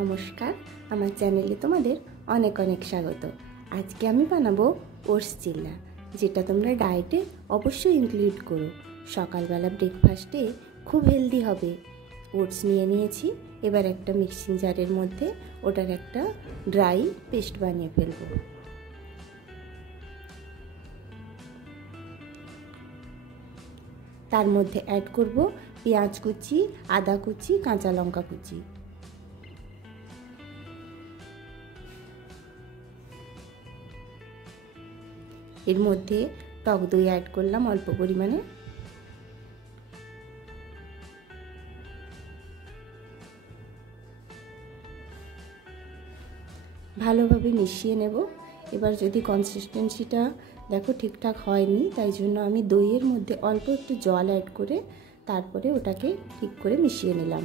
নমস্কার, আমার চ্যানেলে তোমাদের অনেক অনেক স্বাগত। আজকে আমি বানাবো ওটস চিল্লা, যেটা তোমরা ডায়েটে অবশ্যই ইনক্লুড করো। সকালবেলা ব্রেকফাস্টে খুব হেলদি হবে। ওটস নিয়েছি, এবার একটা মিক্সিং জারের মধ্যে ওটার একটা ড্রাই পেস্ট বানিয়ে ফেলবো। তার মধ্যে অ্যাড করব পেঁয়াজ কুচি, আদা কুচি, কাঁচা লঙ্কা কুচি। এর মধ্যে টক দই অ্যাড করলাম অল্প পরিমাণে। ভালোভাবে মিশিয়ে নেব। এবার যদি কনসিস্টেন্সিটা দেখো ঠিকঠাক হয়নি, তাই জন্য আমি দইয়ের মধ্যে অল্প একটু জল অ্যাড করে তারপরে ওটাকে ঠিক করে মিশিয়ে নিলাম।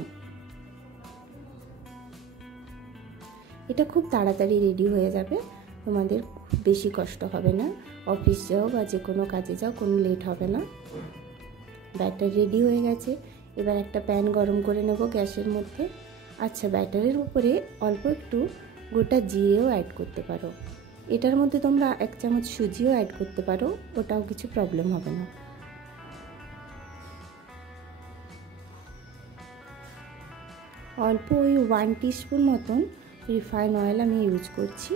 এটা খুব তাড়াতাড়ি রেডি হয়ে যাবে, তোমাদের বেশি কষ্ট হবে না। অফিস যাও বা যে কোনো কাজে যাও, কোনো লেট হবে না। ব্যাটার রেডি হয়ে গেছে। এবার একটা প্যান গরম করে নেব গ্যাসের মধ্যে। আচ্ছা, ব্যাটারের উপরে অল্প একটু গোটা জিরেও অ্যাড করতে পারো। এটার মধ্যে তোমরা 1 চামচ সুজিও অ্যাড করতে পারো, ওটাও কিছু প্রবলেম হবে না। অল্প ওই 1 টিস্পুন মতন রিফাইন অয়েল আমি ইউজ করছি।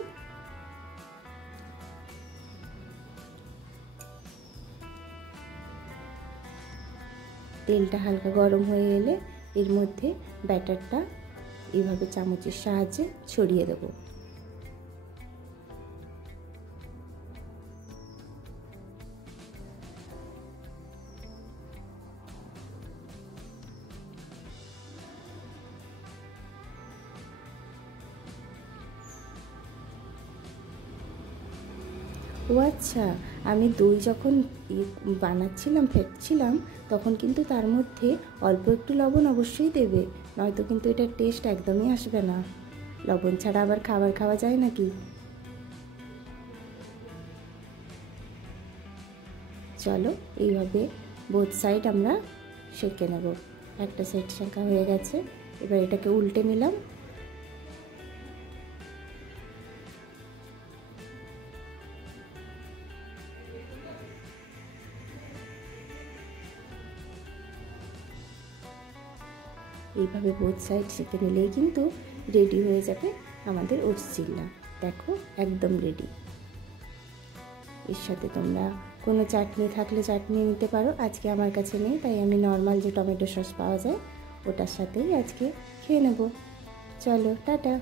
তেলটা হালকা গরম হয়ে এলে এর মধ্যে ব্যাটারটা এইভাবে চামচের সাহায্যে ছড়িয়ে দেব। ও আচ্ছা, আমি দই যখন বানাচ্ছিলাম, ফেটছিলাম, তখন কিন্তু তার মধ্যে অল্প একটু লবণ অবশ্যই দেবে, নয়তো কিন্তু এটার টেস্ট একদমই আসবে না। লবণ ছাড়া আবার খাবার খাওয়া যায় নাকি? চলো, এইভাবে বোথ সাইড আমরা সেঁকে নেব। একটা সাইড সেঁকা হয়ে গেছে, এবার এটাকে উল্টে নিলাম। এইভাবে বোথ সাইড সেঁকে নিলেই কিন্তু রেডি হয়ে যাবে আমাদের ওটস চিল্লা। দেখো, একদম রেডি। এর সাথে তোমরা কোনো চাটনি থাকলে চাটনি নিতে পারো। আজকে আমার কাছে নেই, তাই আমি নর্মাল যে টমেটো সস পাওয়া যায় ওটার সাথেই আজকে খেয়ে নেব। চলো, টাটা।